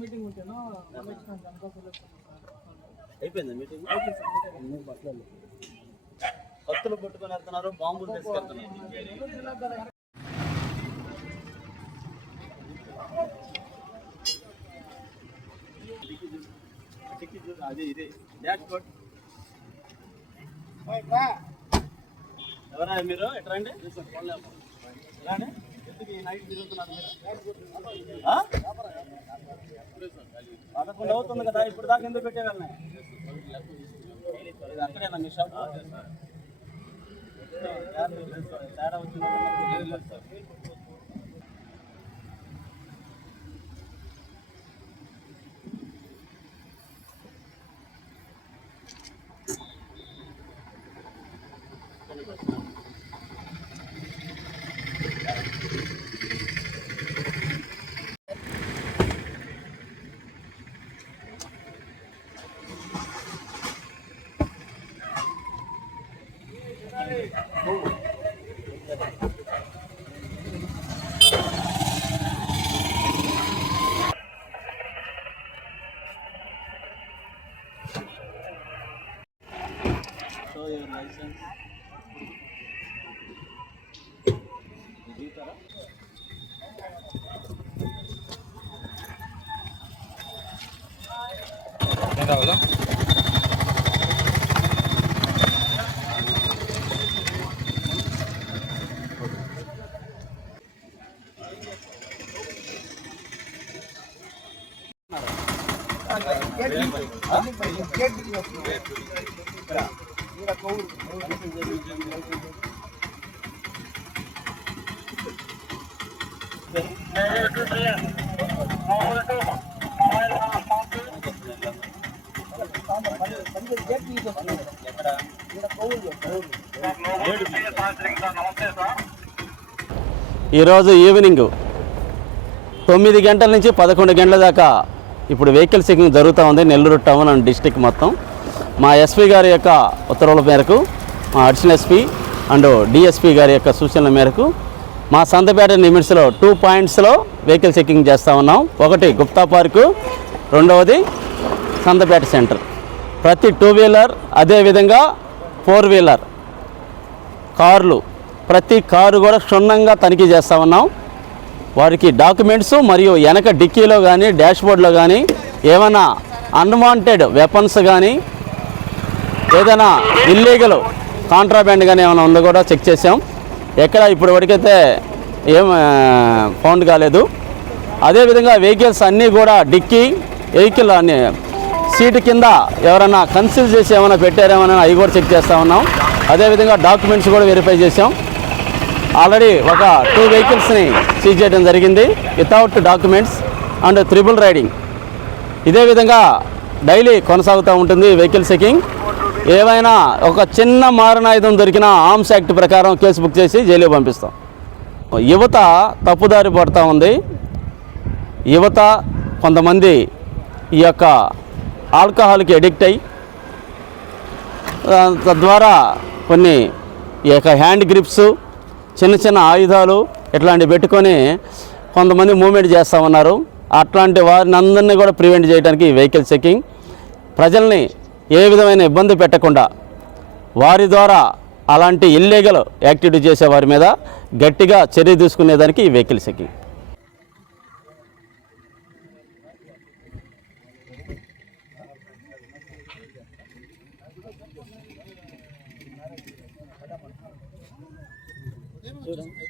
Meeting ఉంటేనో అయిపోయిందా meeting? కత్తులు పట్టుకొని వెళ్తున్నారు బాంబులు తీసుకెళ్తున్నారు. అది ఇది డాష్ బోర్డ్ ఎవరా మీరు? ఎట్లా పదకొండు అవుతుంది కదా ఇప్పుడు దాకా ఎందుకు పెట్టేవాళ్ళని? అక్కడేనా మీ షాప్ తేడా వచ్చింది? Thank you. Show your license. ఇది ఈరోజు ఈవినింగ్ తొమ్మిది గంటల నుంచి పదకొండు గంటల దాకా ఇప్పుడు వెహికల్ చెకింగ్ జరుగుతూ ఉంది నెల్లూరు టౌన్ అండ్ డిస్టిక్ మొత్తం. మా ఎస్పీ గారి యొక్క ఉత్తర్వుల మేరకు మా అడిషనల్ ఎస్పీ అండ్ డిఎస్పీ గారి యొక్క సూచనల మేరకు మా సంతపేట నిమిట్స్లో టూ పాయింట్స్లో వెహికల్ చెకింగ్ చేస్తూ ఉన్నాం. ఒకటి గుప్తా పార్కు రెండవది సంతపేట సెంటర్ ప్రతి టూ వీలర్ అదేవిధంగా ఫోర్ వీలర్ కార్లు ప్రతి కారు కూడా క్షుణ్ణంగా తనిఖీ చేస్తూ ఉన్నాం. వారికి డాక్యుమెంట్స్ మరియు వెనక డిక్కీలో కానీ డాష్బోర్డ్లో కానీ ఏమైనా అన్వాంటెడ్ వెపన్స్ కానీ ఏదైనా ఇల్లీగల్ కాంట్రాబ్యాండ్ కానీ ఏమైనా ఉందో కూడా చెక్ చేసాం ఎక్కడ ఇప్పుడు వరకైతే ఏం ఫౌండ్ కాలేదు. అదేవిధంగా వెహికల్స్ అన్నీ కూడా డిక్కీ వెహికల్ అన్ని సీటు కింద ఎవరైనా కన్సిల్ చేసి ఏమైనా పెట్టారేమో అవి కూడా చెక్ చేస్తూ ఉన్నాం. అదేవిధంగా డాక్యుమెంట్స్ కూడా వెరిఫై చేసాం ఆల్రెడీ ఒక టూ వెహికల్స్ని సీజ్ చేయడం జరిగింది. Without documents and triple riding. ఇదే విధంగా డైలీ కొనసాగుతూ ఉంటుంది వెహికల్ చెకింగ్. ఏవైనా ఒక చిన్న మారణాయుధం దొరికిన ఆర్మ్స్ యాక్ట్ ప్రకారం కేసు బుక్ చేసి జైలు పంపిస్తాం. యువత తప్పుదారి పడుతూ ఉంది. యువత కొంతమంది ఈ యొక్క ఆల్కహాల్కి అడిక్ట్ అయ్యి తద్వారా కొన్ని ఈ యొక్క హ్యాండ్ గ్రిప్స్ చిన్న చిన్న ఆయుధాలు ఇట్లాంటివి పెట్టుకొని కొంతమంది మూమెంట్ చేస్తూ ఉన్నారు. అట్లాంటి వారిని అందరినీ కూడా ప్రివెంట్ చేయడానికి వెహికల్ చెకింగ్. ప్రజల్ని ఏ విధమైన ఇబ్బంది పెట్టకుండా వారి ద్వారా అలాంటి ఇల్లీగల్ యాక్టివిటీ చేసే వారి మీద గట్టిగా చర్య తీసుకునేదానికి ఈ వెహికల్ చెకింగ్. చూడండి